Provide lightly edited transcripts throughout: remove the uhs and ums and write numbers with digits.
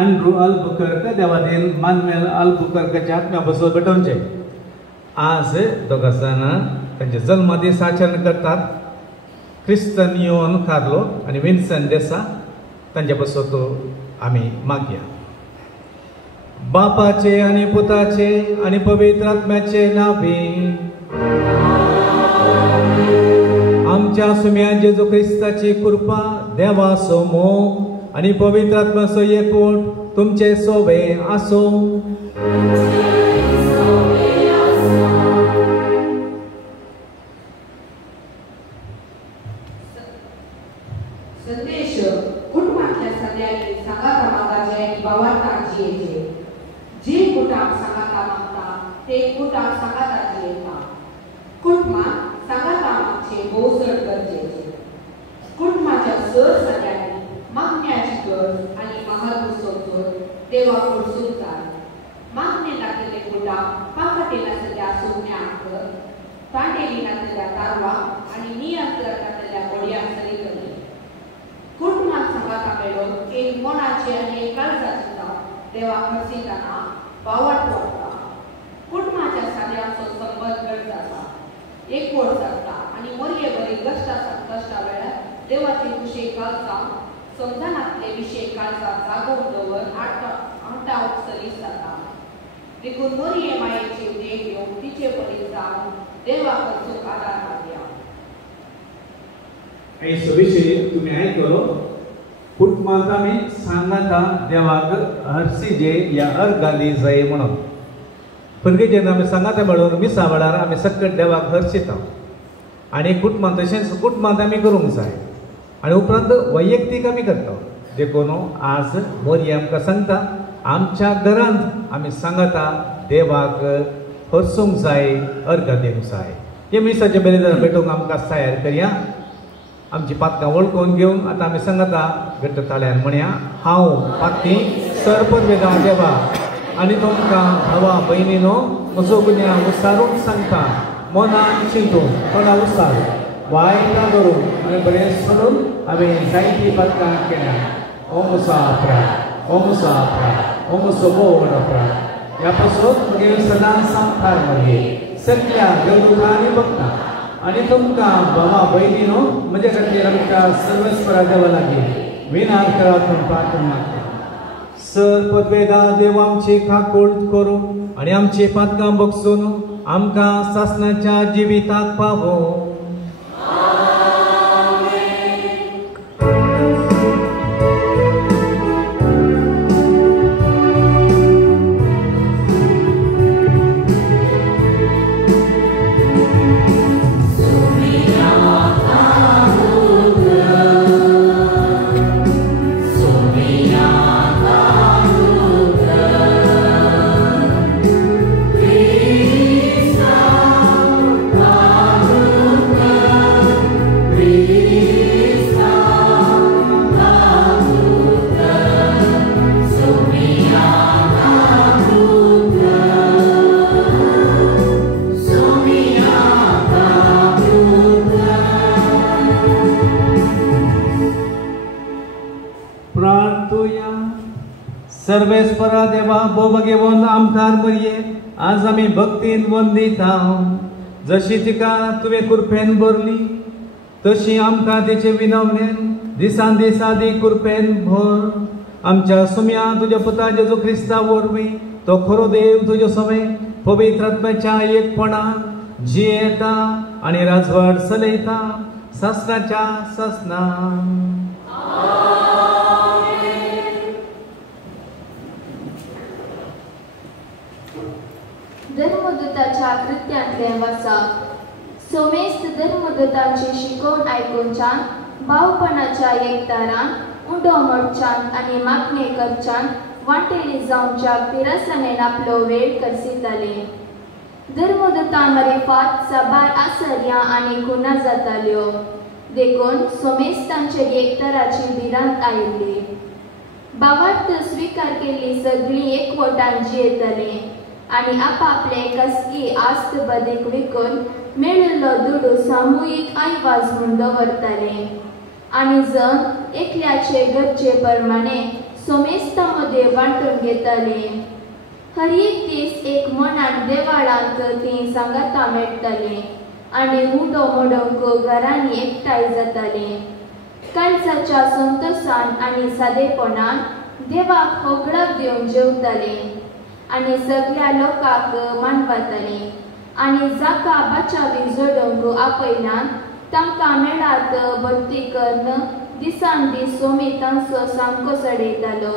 Andrew Albuquerque Devadin Manuel अल्बुकर्कच्या आत्म्या बसो भेटोवचे. आज दोगां जाणां तांचे जल्मदीस आचरण करतात. क्रिस्तनियोन कार्लो आनी विन्सेंट देसा तांचे बसत आमी मागया. बापाचे आनी पुताचे आनी पवित्र आत्म्याचे नावे. आमच्या सुम्या जेजू क्रिस्ताची कृपा, देवाचो मोग आनी पवित्र आत्म्याचो एकवट तुमचे सोबे आसो. संदेश कुटुंबातल्या सगळ्यांनी सांगाता मागाचे आणि भावांना जियेचे. जे कुटाम सांगाता मागता ते कुटाम सांगाता जियेता. कुटुंबात सांगाता मागचे बोसड गरजेचे. कुटुंबाच्या सर सगळ्यांनी मागण्याची गरज आणि महागुसोचो देवाकडून सुचतात. मागणे लागलेले कुटाम पाकटेला सगळ्या सोन्यांक तांडेली नातल्या तारवा आणि नियंत्रण नातल्या बडयांक सरी करणे. कुटुंबात सांगाता मेळून एक मनाचे आणि एक काळजाचे देवा हरसिताना वावट वाटता. कुटुंबाच्या साध्यांचो संबंध घट जाता, एकवट जाता आणि मर्ये बरी कष्टा वेळार देवाची खुशी काळजा समजनातले विशय काळजा जागोवन दवर आटा उपसरीत जाता. देखून मर्ये मायेचे देव घेवन तिचे बळी जावन देवा कडचो आदार मागया. ऐसो विषय तुम्ही आयकलो. कुटुंबात आमी सांगाता देवाक हरसिजे या अर्गाली जाय म्हणून. पयलीं जेन्ना आमी सांगाता मेळून मिसा वेळार आमी सकट देवाक हरसिता आनी कुटुंबांत तशेंच कुटुंबांत आमी करूंक जाय आनी उपरांत वैयक्तीक आमी करता. देखून आज मोरी आमकां सांगता आमच्या घरांत आमी सांगाता देवाक हरसूंक जाय, अर्घ दिवंक जाय. हे मिसाचे बेलेदार भेटूंक आमकां तयार करया. आमची पातकां वळखून घेवन आतां आमी सांगाता घट्ट ताळ्यान म्हणया. हांव पाती सरपदवेदां देवा आनी तुमकां भावा भयणीनो म्हजो गुन्या उसारून सांगता. मनान चिंतून थोडा उसार वायट धरून आनी बरें सोडून हांवें जायतीं पातकां केल्या. ओ म्हजो अपराध, ओ म्हजो अपराध, ओ म्हजो बोड अपराध. ह्या पासून म्हगे सदांच सांगतार मगे सगळ्या देवदूतांनी बघता आनी तुमकां भावा भयणीनो म्हजे खातीर आमच्या सर्वेस्परा देवा लागीं विनार करात म्हूण प्रार्थना मागता. सर पदवेदा देव आमची खाकूळ करूं आनी आमची पातकां बगसून आमकां सासणाच्या जिविताक पावो. सर्वेस्परा देवा बोब घेवन आमकां मरये आज आमी भक्तीन वंदिता. जशी तिका तुवें कृपेन भरली तशी आमकां तिचे विनवणेन दिसान दीस आदी कृपेन भर. आमच्या सुम्या तुज्या पुता जेजू क्रिस्ता वरवीं तो खरो देव तुजे सवे पवित्र आत्म्याच्या एकपणान जियेता आनी राजवट चलयता सासणाच्या सासणान. धर्मदूताच्या कृत्यांतले वाचप. सोमेस्त धर्मदूतांची शिकवण आयकुनच्यान भावपणाच्या एकतारान उडो मोडच्यान आनी मागणे करच्यान वाटेली जावच्या पिरासणेन आपलो वेळ करसिताले. धर्मदूतां मारिफात साबार आसर्या आनी खुना जाताल्यो. देखून सोमेस्तांचे एकताराची भिरांत आयिल्ली. भावार्थ स्विकार केल्ली सगळीं एकवटान जियेतालीं आनी आपापले कसकी आस्त बदीक विकून मेळिल्लो दुडू सामुहीक आयवाज म्हूण दवरताले आनी जण एकल्याचे गरजे प्रमाणे सोमेस्तामध्ये वांटून घेतले. हर एक दीस एक मनान देवाळांत ती सांगाता मेळटले आनी उंडो मोडोंक घरांनी एकठांय जाताले. कालसाच्या संतोषान आनी सादेपणान देवाक होगडाक दिवन जेवताले आनी सगळ्या लोकांक मानवताले आनी जाका बाचावी जोडोंक आपयनात तांकां मेळात भक्ती कर्ण दिसान दीस सोमी तांचो सामको सडयतालो.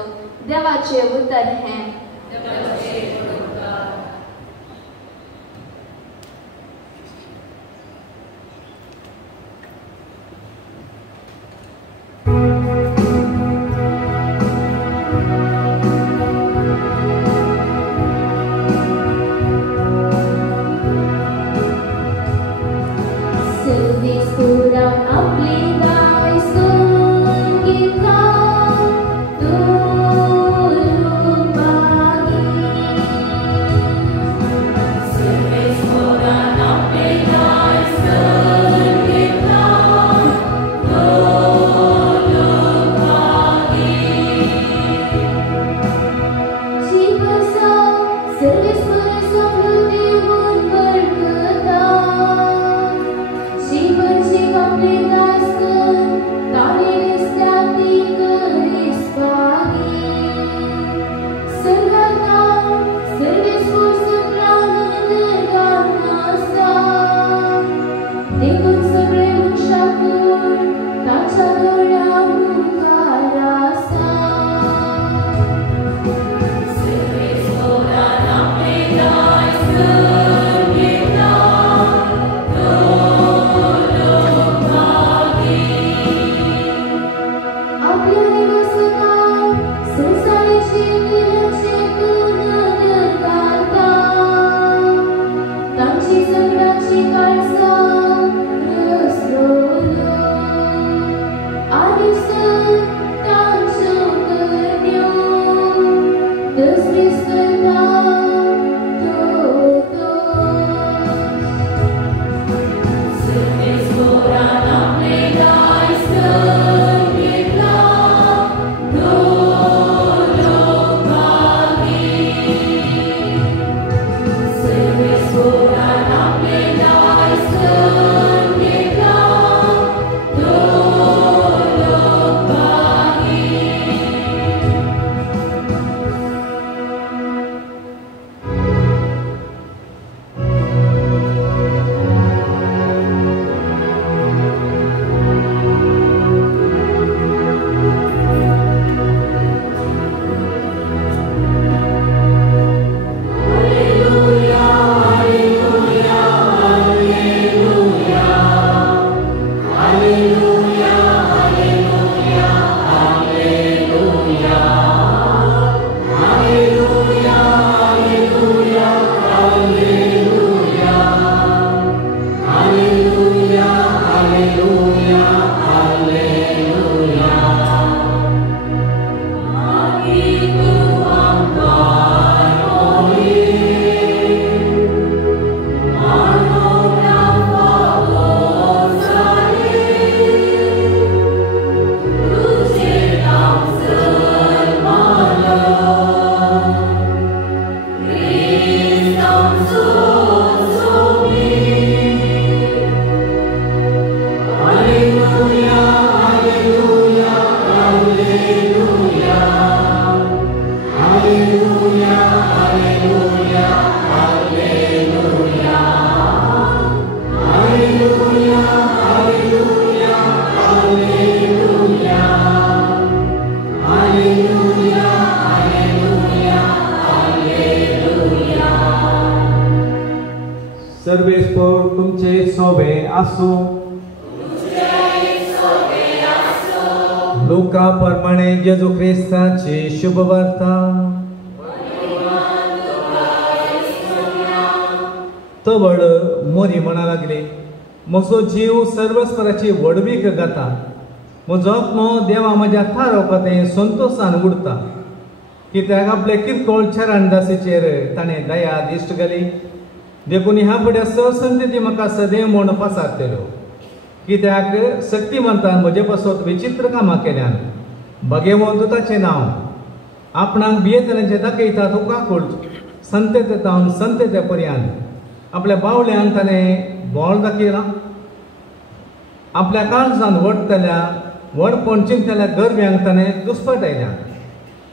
देवाचे उतर हें. सर्वेस्पर तुमचे सोबे आसूं. लुका प्रमाणे जेजू ख्रिस्ताची शुभ वार्ता. तो व्हड मोरी म्हणा लागले, म्हजो जीव सर्वस्पराची वडवीक घाता. म्हजो आत्मो देवा म्हज्या थारोवपाते संतोषान उरता. कित्याक आपले किरकोळ चरणदासीचेर ताणें दया दिश्ट घाली. देखून ह्या फुड्या संतती म्हाका सदैव म्हूण पसारतल्यो. कित्याक शक्तिमंतान म्हजे पासत विचित्र कामां केल्यान भगवंताचें नांव आपणाक भियेतल्यांचे दाखयता तुका कोळचो संते ते तावन संते ते पर्यंत आपल्या बावल्यांक ताणें बोळ दाखयला आपल्या काळजान वडतल्या वडपणचींतल्या गरब्यांक ताणें दुस्पट आयल्या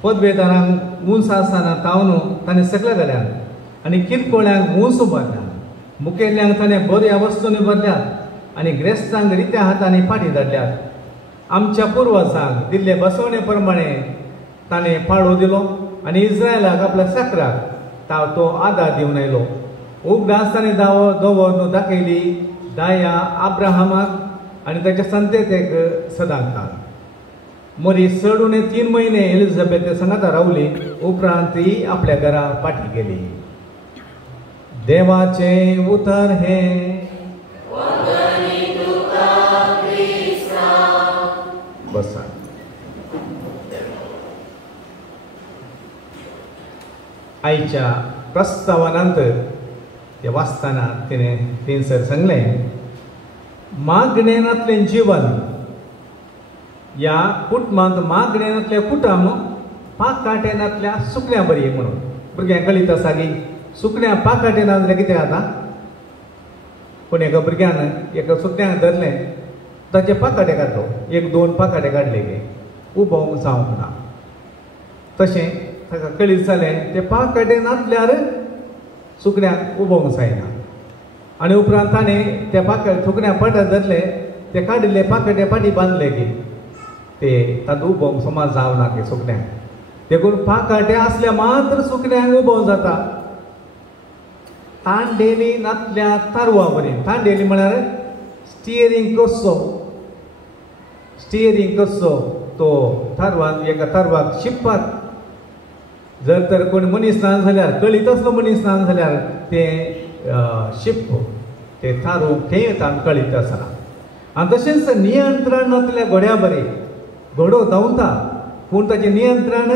पदवेदारांक ऊंस आसतना तावन ताणें सकल्या घाल्यात आनी किरकोळ्यांक ऊंस भरल्यात मुखेल्यांक ताणें बऱ्या वस्तूंनी भरल्यात आनी ग्रेस्तांक रित्या हातांनी फाटी धाडल्यात आमच्या पुर्वजांक दिल्ले बसवणे प्रमाणे ताणें पाळो दिलो आनी इस्रायलाक आपल्या साकराक तो आदार दिवन आयलो उगडास ताणें दवर दाखयली दाया आब्राहामाक आनी ताच्या संततेक सदांकाल मरी चडून 3 म्हयने एलिझाबेथ सांगाता रावली उपरांत ती आपल्या घरा पाठी गेली देवाचे उतर हे बसा आईच्या प्रस्तावानंतर ते वाचताना तिने थंयसर सांगलें मागणेनांतलें जीवन या कुटुंबांत मागणेनांतले कुटुंब पाकाटेनांतल्या सुकण्या बरी म्हणून भुरग्यांक कळीत आसा की सुकण्या पाकाटेनांतले कितें जाता पूण एका भुरग्यान एका सुकण्याक धरलें ताचे पाकाटे काडलो 1-2 पाकाटे काडले की उबोवंक जावंक ना तशें ताका कळीत जालें ते पाकाटे नातल्यार सुकण्याक उबोवंक जायना आनी उपरांत ताणें त्या सुकण्या पाट्यार धरले ते काडिल्ले पाकाटे पाटी बांदले की ते तातूंत उबोवंक समज जावना की सुकण्याक देखून पाकाटे आसले मात्र सुकण्याक उबोवंक जाता तांडेली नातल्या तारवा बरी तांडेली म्हळ्यार स्टियरींग कसो तो तारवान एका तारवाक शिप्पाक जर तर कोण मनीस ना जाल्यार कळीत असलो मनीस ना जाल्यार ते शिप ते थारूंक खेळटा कळीत आसा आनी तशेंच नियंत्रण नातल्या घोड्या बरें घोडो धांवता पूण ताचें नियंत्रण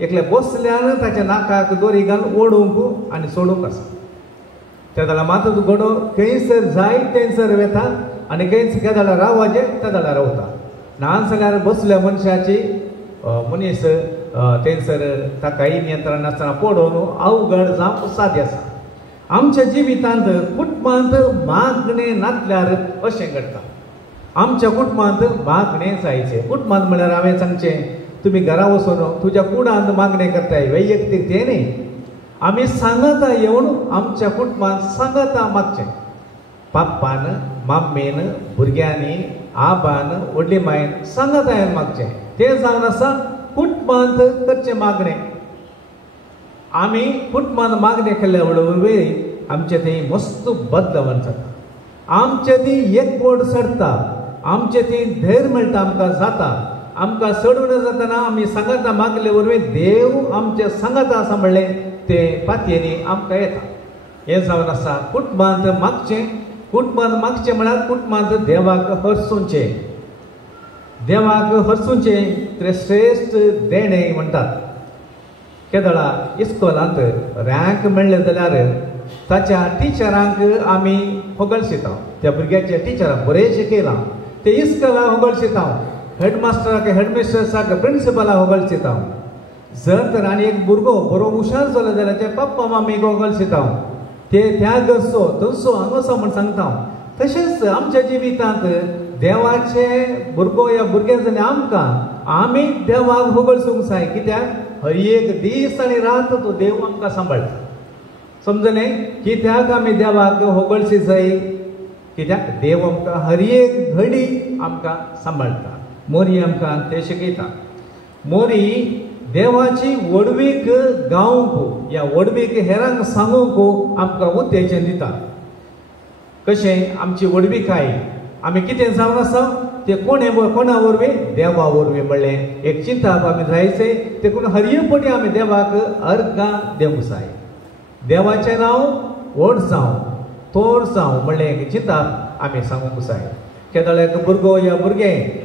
एकल्या बसल्यान ताच्या नाकाक दोरी घालून ओडूंक आनी सोडूंक आसा त्या जाल्यार मात घोडो खंयसर जाय थंयसर वेता आनी खंयच त्या जाल्यार रावाजे त्या जाल्यार रावता ना जाल्यार बसल्या मनशाची मनीस थंयसर ताकाय नियंत्रण नासतना पडोवन अवघड जावंक साध्य आसा आमच्या जिवितांत कुटुंबांत मागणें नातल्यार अशें घडटा आमच्या कुटुंबांत मागणें जायचें कुटुंबांत म्हळ्यार हांवें सांगचें तुमी घरा वचून तुज्या कुडांत मागणें करताय वैयक्तीक तें न्ही आमी सांगता येवन आमच्या कुटुंबांत सांगता मागचें पाप्पान माम्मेन भुरग्यांनी आबान व्हडली मायन सांगता येवन मागचें तें जावन आसा कुटुंबांत करचें मागणें आमी कुटुंबांत मागणें केल्ल्या वळवी आमचें थंय मस्त बदलावण जाता आमचें ती एकवट सरता आमचें ती धैर्य मेळटा आमकां जाता आमकां सोडून जातना आमी सांगता मागले वरवीं देव आमचें सांगता आसा म्हणलें ते पातयेनी आमकां येता हें जावन आसा कुटुंबांत मागचें म्हळ्यार कुटुंबांत देवाक हरसूंचें ते श्रेश्ठ देणें म्हणटात केदळा इस्कॉलांत रँक मेळ्ळे जाल्यार ताच्या टिचरांक आमी होगळशिता त्या भुरग्याच्या टिचरांक बरें शिकयलां ते इस्कॉलाक होगळशिता हेडमास्टराक हेडमिस्ट्रेसाक प्रिंसिपलाक होगळशिता जर तर आनी एक भुरगो बरो हुशार जालो जाल्यार ते पप्पा मामीक होगळशिता ते त्या घरचो थंयचो हांगसो म्हूण सांगता तशेंच आमच्या जिवितांत देवाचे भुरगो या भुरगे जाल्यार आमकां आमी देवाक होगळसूंक जाय कित्याक हर एक दीस आनी रात तो देव आमकां सांबाळटा समजलें कित्याक आमी देवाक होगळशी जाय कित्याक देव आमकां हर एक घडी आमकां सांबाळटा मोरी आमकां ते शिकयता मोरी देवाची वडवीक गावंक या वडवीक हेरांक सांगूंक आमकां उत्तेजन दिता कशें आमची वडवीकाय आमी कितें जावन आसा ते कोणा वरवीं देवा वरवीं म्हणलें एक चिंतप आमी जायचें देखून हर एक फावटी आमी देवाक अर्गां दिवंक जाय देवाचें नांव व्हड जावं तोड जावं म्हणलें एक चिंतप आमी सांगूंक जाय केदळ्याक भुरगो या भुरगें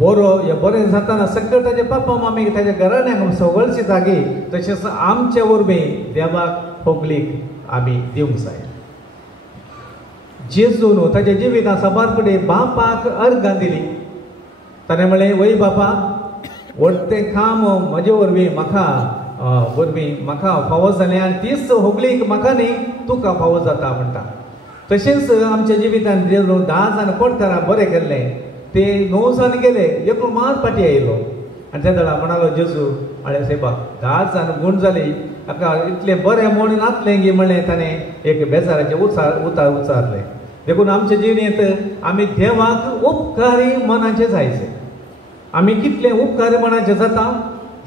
बरो या बरें जाताना सगळे ताचे पापा मामीक ताच्या घराण्यांक सगळशिता गे तशेंच आमचे वरवीं देवाक होगलीक आमी दिवंक जाय जेजून ताच्या जिवितां सबार फुडें बापाक अर्गां दिली ताणें म्हणलें वय बापा व्हडतें काम म्हजे वरवीं म्हाका फावो जालें आनी तीच होगलीक म्हाका न्ही तुका फावो जाता म्हणटा. तशेंच आमच्या जिवितांत देव 10 जाण पडकारां बरें केल्लें ते 9 जाण गेले एकलो मात पाटी आयलो आनी त्या वेळा म्हणालो जेजू आळे साहेबा 10 जाण गूण जाली हाका इतलें बरें म्हूण नातलें गे म्हणलें ताणें एक बेजाराचें उतार उच्चारलें. देखून आमचे जिणेंत आमी देवाक उपकारी मनाचे जायचे. आमी कितले उपकारी मनाचे जाता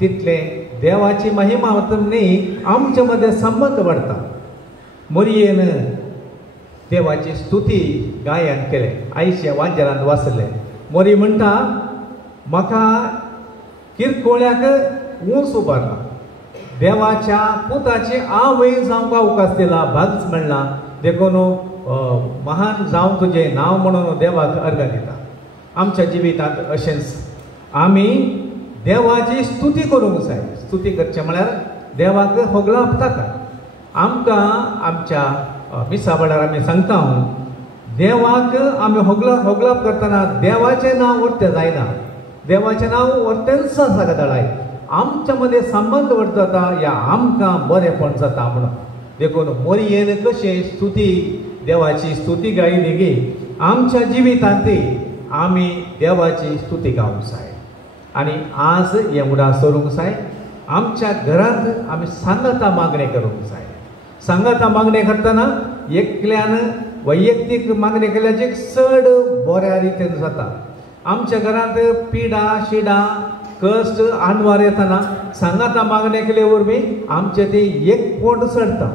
तितलें देवाची महिमा न्ही आमचे मदें संबंध वाडटा. मोरयेन देवाची स्तुती गायन केलें. आयच्या वांजेरांत वाचलें. मोरी म्हणटा म्हाका किरकोळ्याक ऊंच उबारला. देवाच्या पुताची आवय जावंक अवकाश दिला भागच मेळना. देखून महान जावं तुजें नांव म्हणून देवाक अर्घ दिता. आमच्या जिवितांत अशेंच आमी देवाची स्तुती करूंक जाय. स्तुती करचें म्हळ्यार देवाक होगलाप ताका. आमकां आमच्या मिसा वेळार आमी सांगता देवाक आमी होगलाप करतना देवाचें नांव व्हरतें जायना. देवाचें नांव व्हरतेंच जाता दळाय. आमच्या मदें संबंध व्हड जाता या आमकां बरेंपण जाता म्हणून. देखून मोरयेन कशें स्तुती देवाची स्तुती गायली गे आमच्या जिवितांत आमी देवाची स्तुती गावंक जाय. आनी आज हें उडास दवरूंक जाय. आमच्या घरांत आमी सांगता मागणें करूंक जाय. सांगता मागणें करतना एकल्यान वैयक्तीक मागणें केल्याचें चड बऱ्या रितीन जाता. आमच्या घरांत पिडा शिडा कश्ट आनवार येतना सांगता मागणें केले वरवीं आमचें तें एकवट चडटा.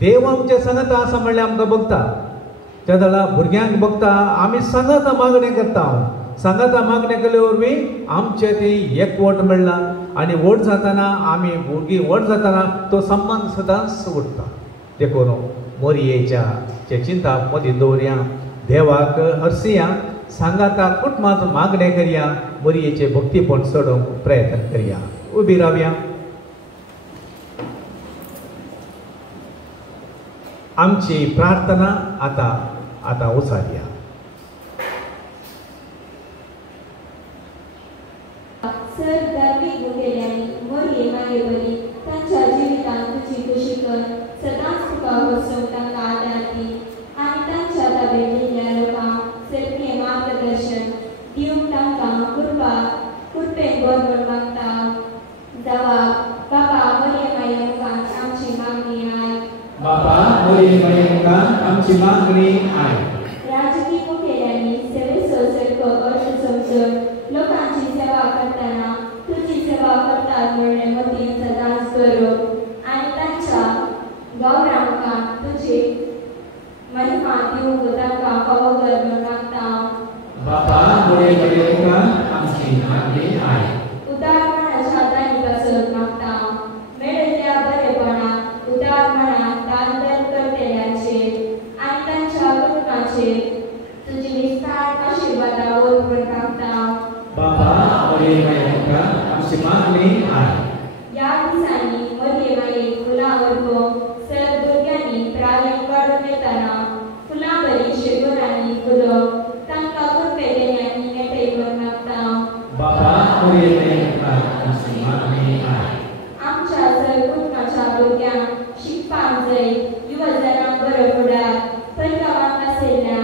देव आमचें सांगता आसा म्हणल्यार आमकां बगता. त्या वेळा भुरग्यांक बगता आमी सांगता मागणें करता. सांगता मागणें केले वरवीं आमचें तें एकवट मेळना आनी व्हड जातना आमी भुरगीं व्हड जातना तो संबंद सदांच उरता. देखून मोरयेच्या चिंता मदीं दवरया. देवाक हरसिया सांगाता कुटुंबांत मागणें करया. मोरयेचे भक्तीपण चडोवंक प्रयत्न करया. उबी रावया. आमची प्रार्थना आतां उसारया. सर धार्मीक मुखेल्यांनी मोरये मागे बरी तांच्या जिवितांत तुजी कशी कर सदांच तुका वचूंक तांकां आदार दी आनी तांच्या ताब्यांत येयल्ल्या लोकांक सारकें मार्गदर्शन दिवंक तांकां कृपेन बर म्हूण मागता. जावा बाबा मोरये माये मुखांत आमची मागणी आय. बाबा मोरये माये मुखांत आमची मागणी आय. राजकीय मुखेल्यांनी सेवेचो सारको अर्थ समजून लोकांची सेवा करतना तुजी सेवा करतात म्हणलें मतीन सदांच दवरप आनी तांच्या गौरवांकां तुजी महिमा दिवंक तांकां फावो कर म्हूण मागता. बाबा मोरये माये मुखांत आमची मागणी आय. उदारपणाच्या दानी पासून मागता. मेळयल्ल्या बरेपणाक उदार मनाक दान करतेल्यांचेर आनी तांच्या कुटुंबाचेर तुजी विस्तार आशिर्वादा वर म्हूण मागता. बाबा मोरये माये मुखांत आमची मागणी आय. या दिसांनी मोरये मायेक फुलां व्हरपाक सर भुरग्यांनी प्रायेक काडून येतना फुलां बरी शेगोरांनी फुलोवप तांकां कृपेदेण्यांनी नेटय म्हूण मागता. बाबा मोरये माये मुखांत आमची मागणी आय. आमच्या सर कुटुंबाच्या भुरग्यांक शिकपाक जाय. युवजनांक बरो फुडार परगांवांत आशिल्ल्या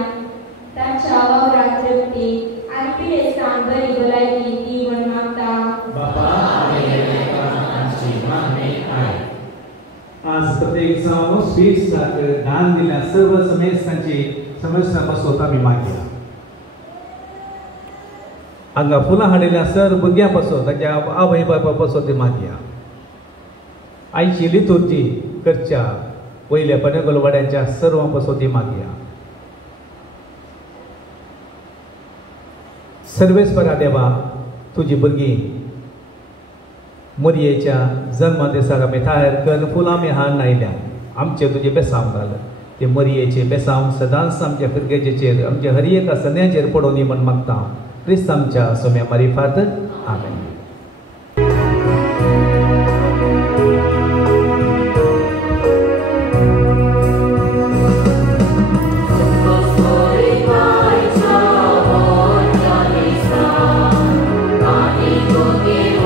तांच्या वावरांत जगपी आनी पिडेस्तांक बरी भलायकी दी म्हूण मागता. बाबा मोरये माये मुखांत आमची मागणी आय. आज प्रत्येक जावन स्वीट्साक दान दिल्या सर्व समेस्तांची समस्या पासून आमी मागया. हांगा फुलां हाडिल्ल्या सर भुरग्यां पासून तांच्या आवय बापाय पासून ती मागया. आयची लितुर्जी करच्या वयल्या पनेगोलवाड्यांच्या सर्वां पासून ती मागया. सर्वेस्परा देवा तुजी भुरगीं मोरयेच्या जल्मा दिसाक आमी तयार करून फुलां आमी हाडून आयल्या. आमचे तुजे बेसांव घाल. ते मोरयेचे बेसांव सदांच आमच्या भुरग्याचेर आमच्या हर एका सन्याचेर पडोवन दी म्हूण मागता. क्रिस्त आमच्या सोम्या मारिफात. आमेन. Give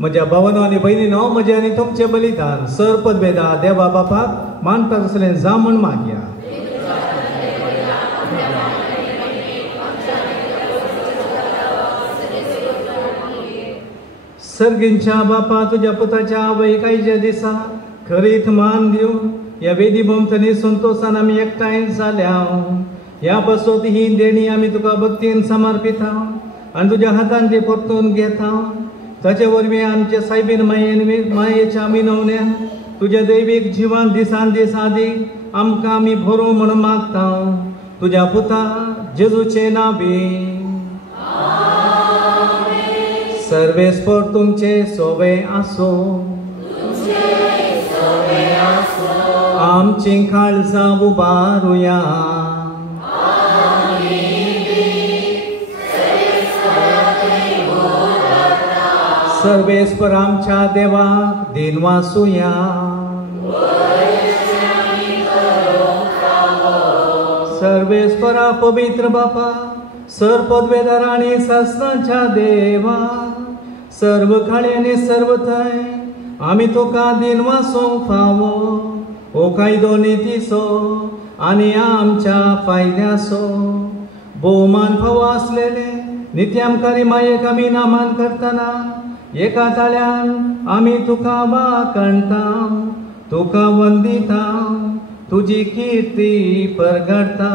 म्हज्या भावांनो आनी भयणीनो, म्हजें आनी तुमचें बलिदान सरपद वेदा देवा बापाक मानता तसलें जा म्हूण मागया. सर्गींच्या बापा, तुझ्या पुताच्या वैकायच्या दिसा खरीत मान दिवन ह्या वेदी भोंवतणी संतोषान आमी एकठांय जाल्या. ह्या पासत ही देणी आमी तुका भक्तीन समर्पिता आनी तुज्या हातान ती परतून घेता. ताचे वरवीं आमचे सायबीन मायेच्या मिनवण्यान तुज्या दैवीक जिवान दिसान दीस आदीक आमकां आमी भरूं म्हूण मागता. तुज्या पुता जेजूचे नांवी. सर्वेस्पर तुमचे सोवे आसो. आमची काळजां उबारुया. सर्वेस्पर आमच्या देवाक दिनवासुया. सर्वेस्परा पवित्र बापा, सरपदवेदार आनी शास्त्राच्या देवा, सर्व काळी आनी सर्व थंय आमी तुका दिनवासोंक फावो. हो कायदो नितीचो आनी आमच्या फायद्याचो. भोवमान फावो आसलेले नित्यामकारी मायेक आमी नामान करतना एका ताळ्यान आमी तुका वाकणटा. तुका वंदिता, तुजी किर्ती परगडता.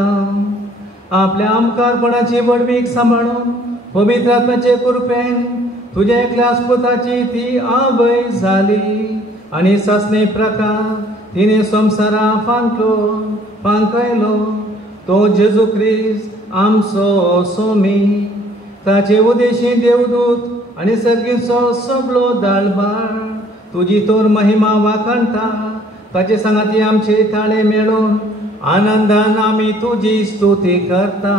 आपल्या आमकारपणाची वडवीक सांबाळून पवित्र आत्म्याचे कृपेन तुज्या एकल्या पुताची ती आवय जाली आनी सासणे प्रकार तिने संवसारा फांकयलो. तो जेजू क्रिस्त आमचो सोमी. ताचे उदेशी देवदूत आनी सर्गीचो सगळो दाळबाळ तुजी तोर महिमा वाकणटा. ताचे सांगाती आमचे ताळे मेळून आनंदान आमी तुजी स्तुती करता.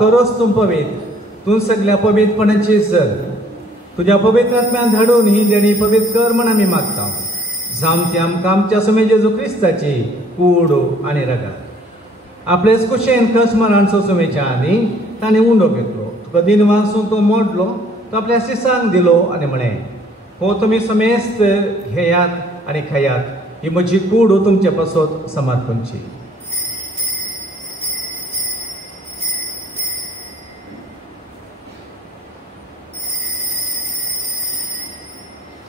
करोस तूं पवित्र. तूं सगळ्या पवित्रपणाची जर तुज्या पवित्र आत्म्यान धाडून ही देणी पवित्र कर म्हण आमी मागता. जामती आमकां आमच्या सुमे जेजू क्रिस्ताची कूड आनी रगार. आपलेच कुशेन कस मराणचो सुमेच्या आनी ताणें उंडो घेतलो. तुका दिनवासून तो मोडलो, तो आपल्या शिसांक दिलो आनी म्हणे, हो तुमी समेस्त घेयात आनी खायात. ही म्हजी कूड तुमचे पासत समर्पणची.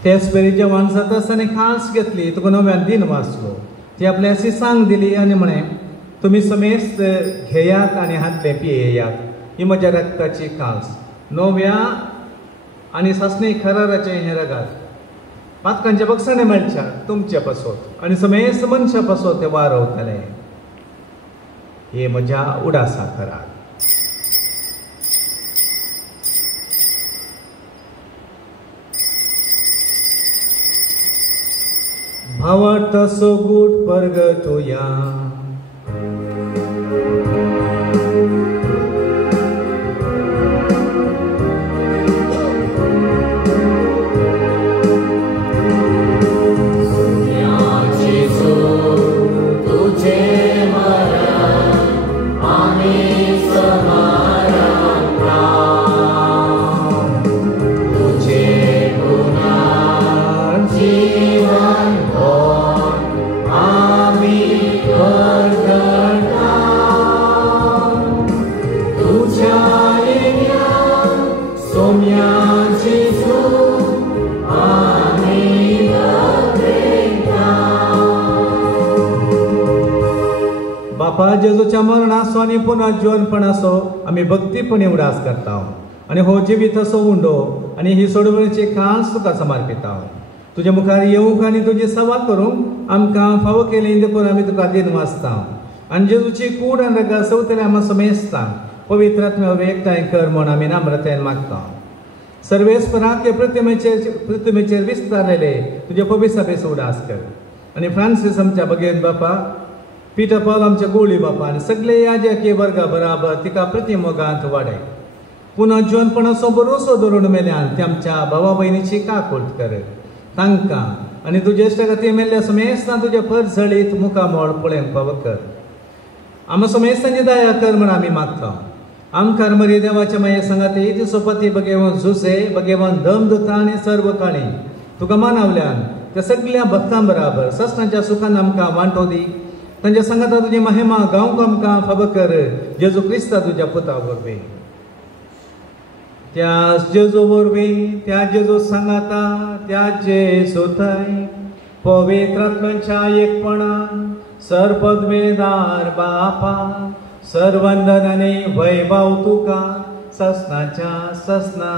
तेच परी जेवण जाता आसतना खास घेतली, तुका नव्यान दिन वाचलो. ती आपल्या शिसांक दिली आनी म्हणे, तुमी समेस्त घेयात आनी हातले पियेयात. ही म्हज्या रक्ताची कास. नव्या आनी सासणी खराराचे हे रगात पातकांच्या बक्षाने मेळच्या तुमचे पासत आनी समेस्त मनशा पासत ते वारवतले. हे म्हज्या उडासा करात. भावार्थ सोगूट परगतुया. जीवन आमी बापा जेजूच्या मरणाचो आनी पुन्हा जिवनपणाचो आमी भक्तीपणे उडास करता आनी हो जिवीत असो उंडो आनी ही सोडवणीची खास तुका समर्पिता तुझ्या मुखार येवंक आनी तुजी सेवा करूंक आमकां फावो केले देखून आमी तुका दिन वाचता आनी जेजूची कूड आनी रगा सवतले आमकां समेजता पवित्र आत्म्या एकठांय कर म्हूण आमी नम्रतेन मागता सर्वेस्पराक हे प्रतिमेचेर विस्तारलेले तुजे पवित्र सभेचो उडास कर आनी फ्रांसीस आमच्या भगेन बापा पिटर पॉल आमच्या गोळी बापा आनी सगळे याजकी वर्गा बराबर तिका प्रतिमोगांत वाडय पुन्हा जिवनपणाचो भरोसो धरून मेल्यान ते आमच्या भावा भयणीची काकूट कर तांकां आनी तुजे इश्टगती मेल्ल्या समेस्तां तुजे परझळीत मुखामोळ पळोवंक फावो कर आम समेस्तांची दया कर म्हण आमी मागता आमकां मरी देवाच्या माये सांगाते तिचो पती भगेवन झुसे भगेवन दमदुता आनी सर्व काळी तुका मानवल्यान त्या सगळ्या भक्तां बराबर ससनाच्या सुखान आमकां वांटो दी तांच्या सांगाता तुजी महिमा गावंक आमकां फावो कर जेजू क्रिस्ता तुज्या पुता वरवीं त्या जेजू वरवीं त्या जेजू सांगाता त्याचे सोथाय पवित्र आत्म्याच्या एकपणान सर्वपदवेदार बापा सर्वंदन आनी वैभव तुका ससनाच्या ससना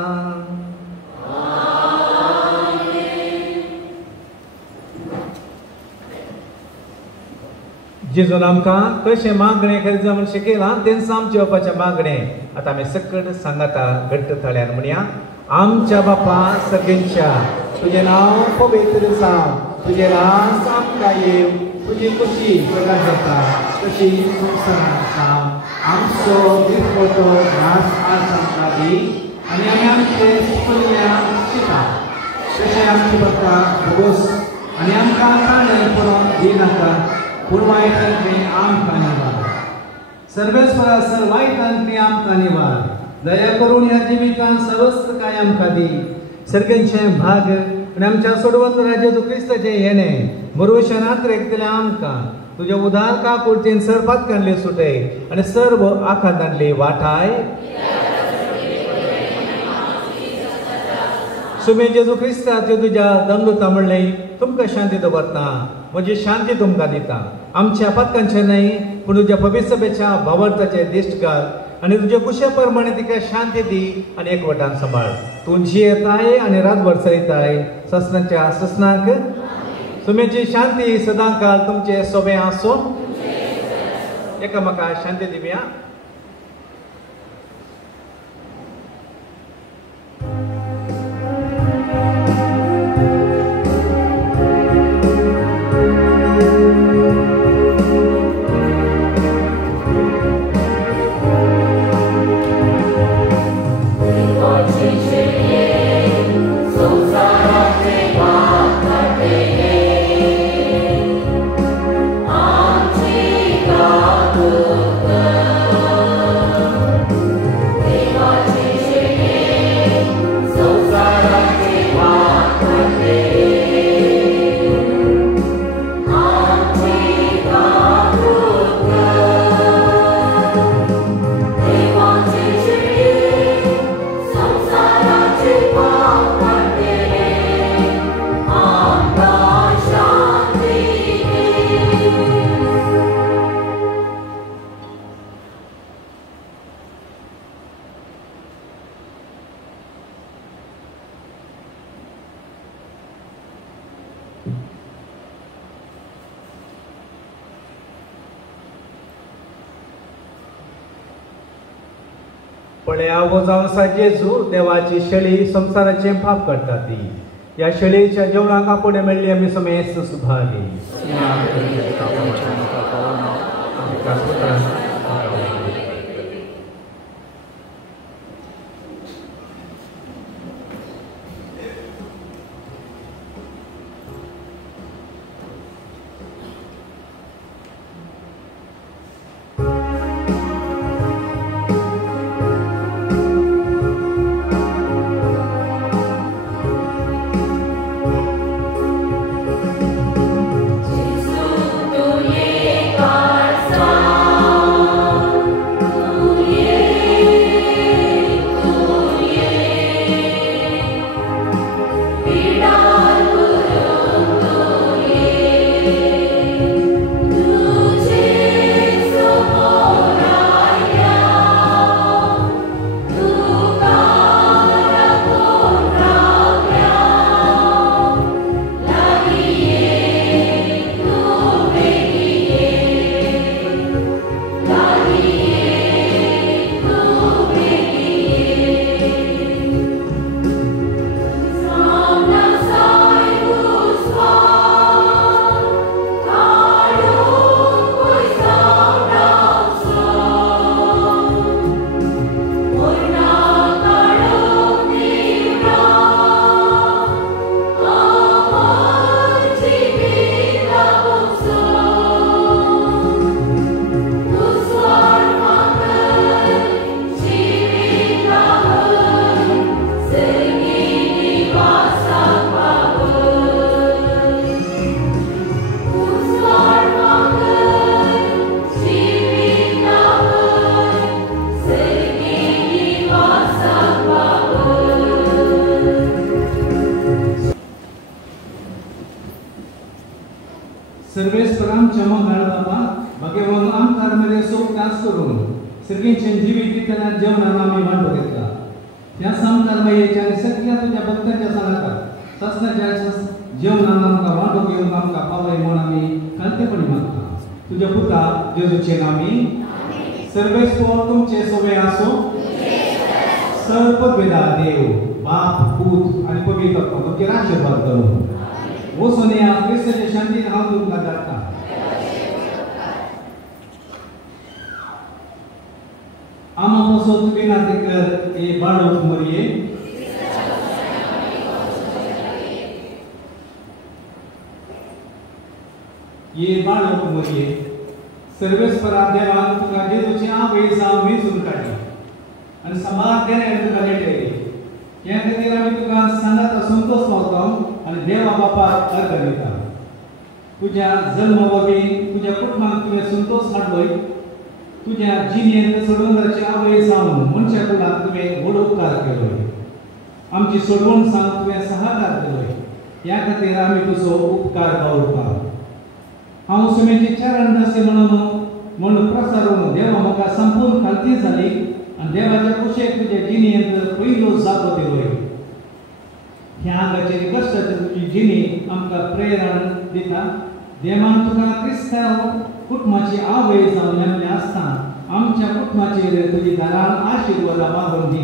जेजून आमकां कशें मागणें करीत म्हण शिकयलां तेन्ना आमचे बापाचें मागणें आतां आमी सकट सांगाता घट्ट थाळ्यान म्हणया आमच्या बापा सगळ्यांच्या तुजें नांव पवित्र जावं तुजें राज आमकां येव तुजी कशी प्रगट जाता तशी संवसारांत जावं आमचो दिसपटो घास आज आमकां दी आनी आमी आमचे चुकल्ल्यांक शिका तशें आमची बापा भोगोस आनी आमकां ताणें पडोवंक दिनाका पूण वायटांतली आमकां निवार सर्वेस्परा सर वायटांतली आमकां निवार दया करून ह्या जिवितांत सर्वस्व काय आमकां दी सर्गेंचें भाग आनी आमच्या सोडवंत जेजू क्रिस्ताचें येणें मरुशनांत रेखतल्या आमकां तुज्या उदार काकुळचेन सरपात काडली सुटय आनी सर्व आखादांतली वाटाय सुमे जेजू क्रिस्ता तुज्या दमदुता म्हणलें तुमकां शांती दवरता म्हजी शांती तुमकां दिता आमच्या पत्कांचें न्हय पूण तुज्या पवित्र सभेच्या भावार्थाचें दिश्ट घाल आनी तुजे कुशे प्रमाणे तिका शांती दी आनी एकवटान सांबाळ तूं जियेताय आनी रातभर चलयताय ससनाच्या ससनाक सुमेची शांती सदां काल तुमचे सोबे आसो एकामेका शांती दिवया पळयावो जावन आसा जेजू देवाची शेळी संसाराचें पाप करता ती ह्या शेळयेच्या जेवणाक आपुणे मेळ्ळी आमी समेस्त सुभाली Jesu, tu ye karsa मागे मग आमकारामध्ये सोप डान्स करून सगळ्यांचे जिवीत दितना जेवणान आम्ही वांटो घेतला त्या समकारमयेच्या आणि सगळ्या तुझ्या भक्तांच्या सांगतात ससनाच्या जेवणान आमकां वांटो घेवन आमकां पावय म्हूण आमी खालतेपणी मागता तुझ्या पुता जेजूचे नामी सर्वेस्वर तुमचे सोबे आसो सर्ववेदा देव बाप पूत आणि पवित्र आत्मा तुमचे आशीर्वाद करून वो सोनिया क्रिस्ताच्या शांतीन हांव तुमकां धाडटा आमा पासून तुमी नातेकर ए बाळक मरिये ये बाळक मरिये सर्वेस्परा देवान तुका जेजूची आवय जावन वेंचून काडली आनी समाज देण्यार तुका मेळटली ह्या खातीर आमी तुका सांगाता संतोष पावता आनी देवा बापाक अर्घ दिता तुज्या जल्म वगी तुज्या कुटुंबाक तुवें संतोष हाडलोय तुझ्या जिणेंत सोडवणाची आवय जावन मनशा कुलाक तुवें व्हड उपकार केलोय आमची सोडवण सांग तुवें सहकार केलोय ह्या खातीर आमी तुजो उपकार बाळगता हांव सुमेची चरण दासी म्हणून प्रसारून देवा म्हाका संपूर्ण खालती जाली आनी देवाच्या कुशेक तुज्या जिणेंत पयलो जागो दिलोय ह्या आंगाचेर कश्टाची तुजी जिणी आमकां प्रेरण दिता देवान तुका क्रिस्तांव कुटुंबाची आवय जावन नेमले आसता आमच्या कुटुंबाचेर तुजी धाराळ आशिर्वाद मागून दी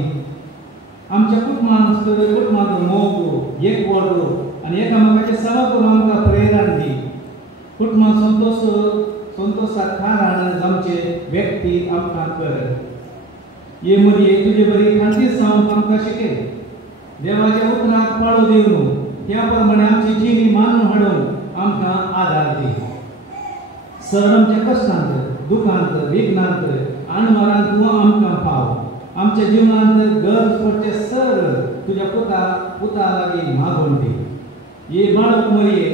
आमच्या कुटुंबांत मोग एकवट आनी एकामेकाचे सेवा करून आमकां प्रेरण दी कुटुंबांत संतोशाक थारान आमचे व्यक्ती आमकां कर ये मदीं तुजे बरी खांती जावंक आमकां शिकय देवाच्या उतराक पाळो दिवन त्या प्रमाणे आमची जिणी मानून हाडून आमकां आदार दी सर आमच्या कश्टांत दुखांत विघ्नांत आनवारांत तूं आमकां पाव आमच्या जिवनांत गरज पडचे सर तुज्या पुता लागीं मागून दी ये बाळक मरिये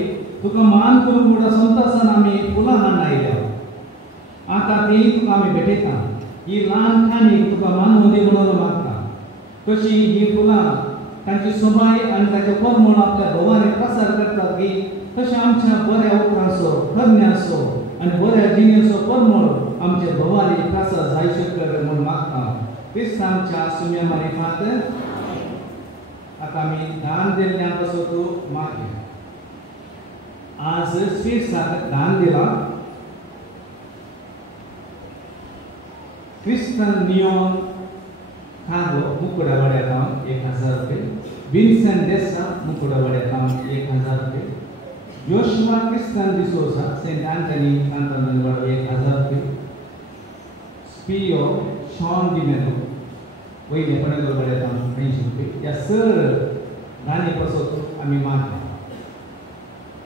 तुका मान करून म्हणटा संतोशान आमी फुलां हाडून आयल्या आतां ती तुका आमी भेटयता ही ल्हान खाणी तुका मानून दी म्हणून मागता कशी ही फुलां तांची सोबाय आनी ताचे परमळ आपल्या भोवारी प्रसार करतात की तशें आमच्या बऱ्या उपरांचो करण्याचो आनी बऱ्या जिणेचो परमळ आमच्या भोवारी प्रसार जायचे कर म्हूण मागता क्रिस्तांच्या सुम्या मारिफांत आतां आमी दान दिल्ल्यां पासून तूं मागया आज स्वीट्साक दान दिलां क्रिस्तान नियोन खांदो मुकुडावाड्यात 1000 रुपये विन्सेंट देसा मुकुडावाड्यात 1000 रुपये जोशुआ क्रिस्तान डिसोजा सेंट एंथनी कांतानवाड 1000 रुपये स्पियो शॉन डिमेनो वयले पणेगोवाड्यात 80 रुपये या सर राणी पासून आमी मागता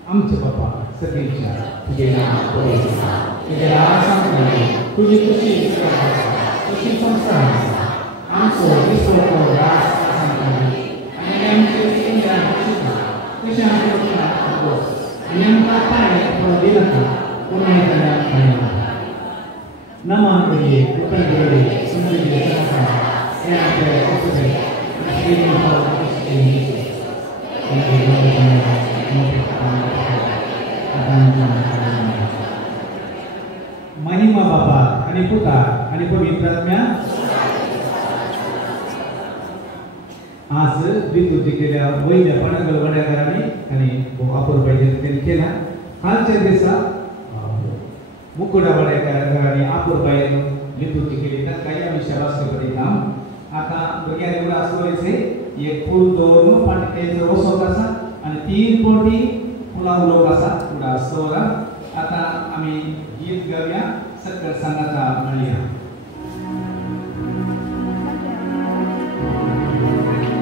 आमचे बापा सगळ्यांच्या तुझे नाव पवित्र तुझे राज तुझी खुशी तुझी संस्कार आमचो विश्वतो राज आनी आमचे इंद्रा कशें आमचे आनी आमकां पाय दिनाका पूण आमी नमान करिये उतर करिये सुंदर महिमा बापा आणि पुता आणि पवित्र आत्म्या आज विद्युत केल्या वैद्य पणगलवाड्याकरांनी आणि अपूर पाहिजे त्यांनी केला कालच्या दिवसात मुकुडावाड्याकरांनी अपूर पाहिजे विद्युत केली तर काही आम्ही शाबासकी काम आता भुरग्यांनी एवढं असं एक फूल दोन पाटकेचं वसोक आसा आणि 3 पोटी फुलां उलोवप आसा फुडा असोरा आता आम्ही गीत गावया सकल सांगाता म्हणया Yeah.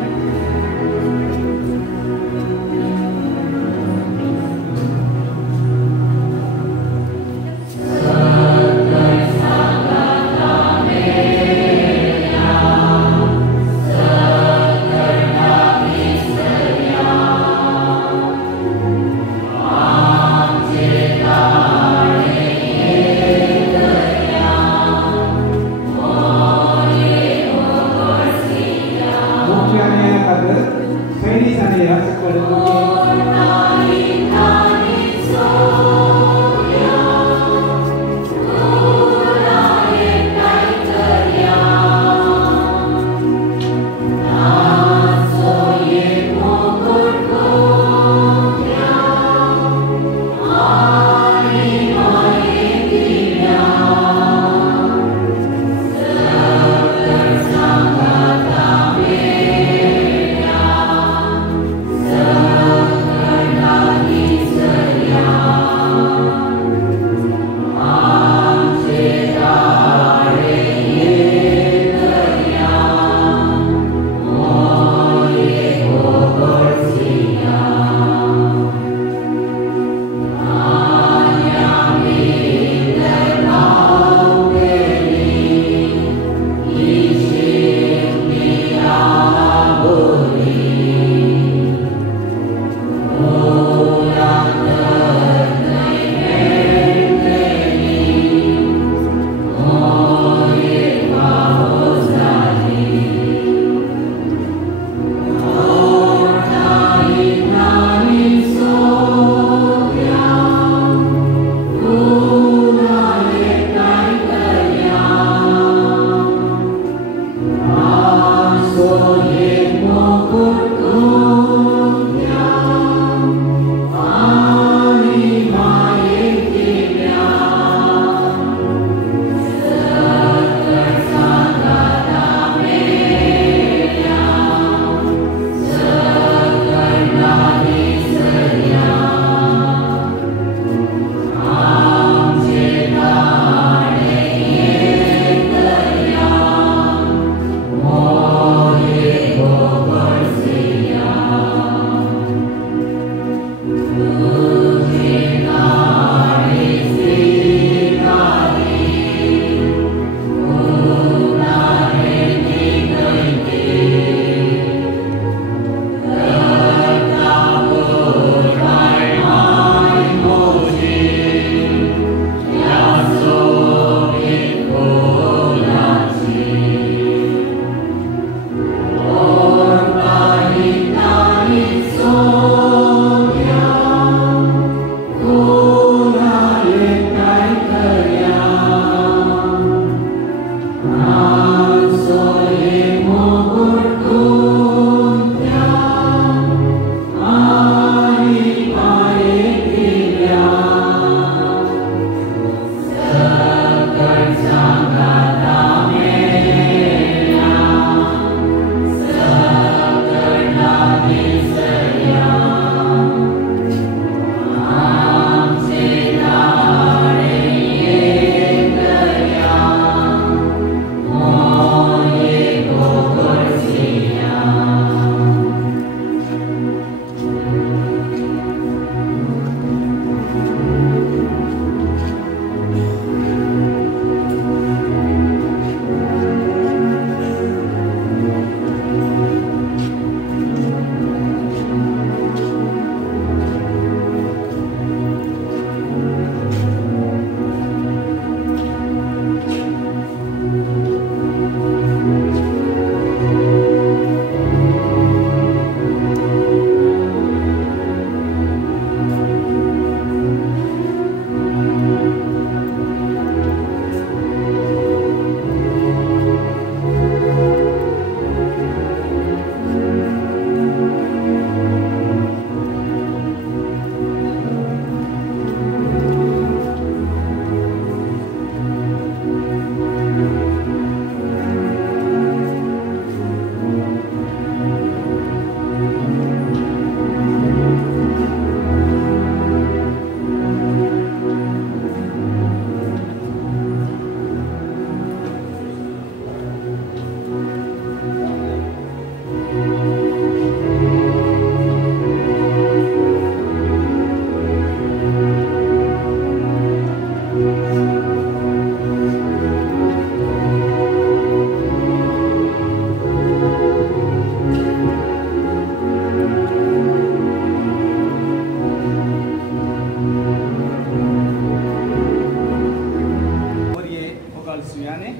आनी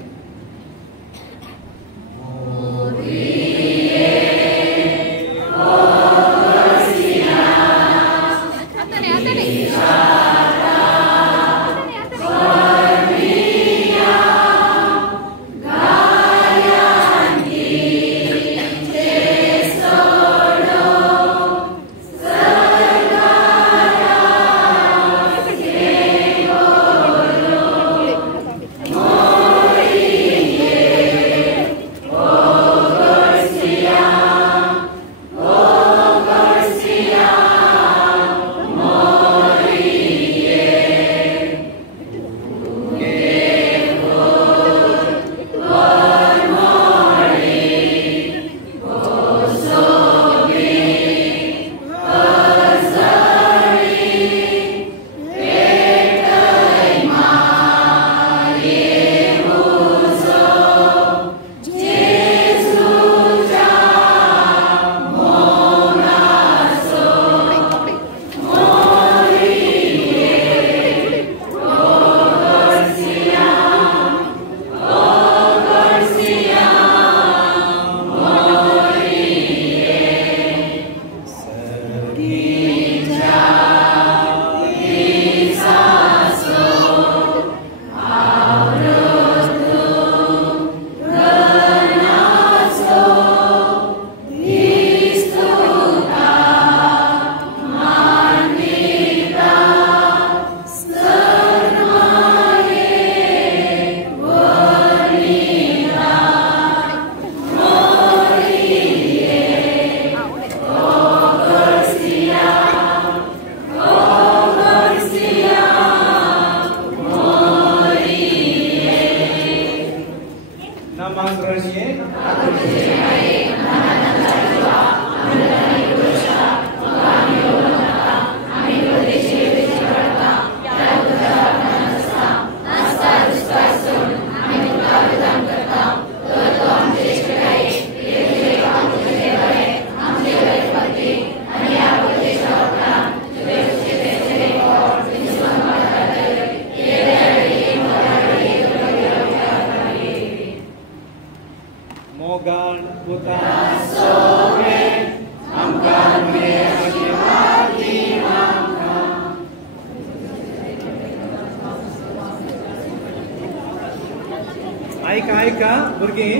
ऐका भुरगीं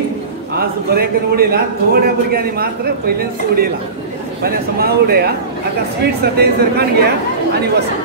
आज बरें करून उडयला थोड्या भुरग्यांनी मात्र पयलेच उडयला पण समा उडया आता स्वीट सटेंसर काण घ्या आणि वसा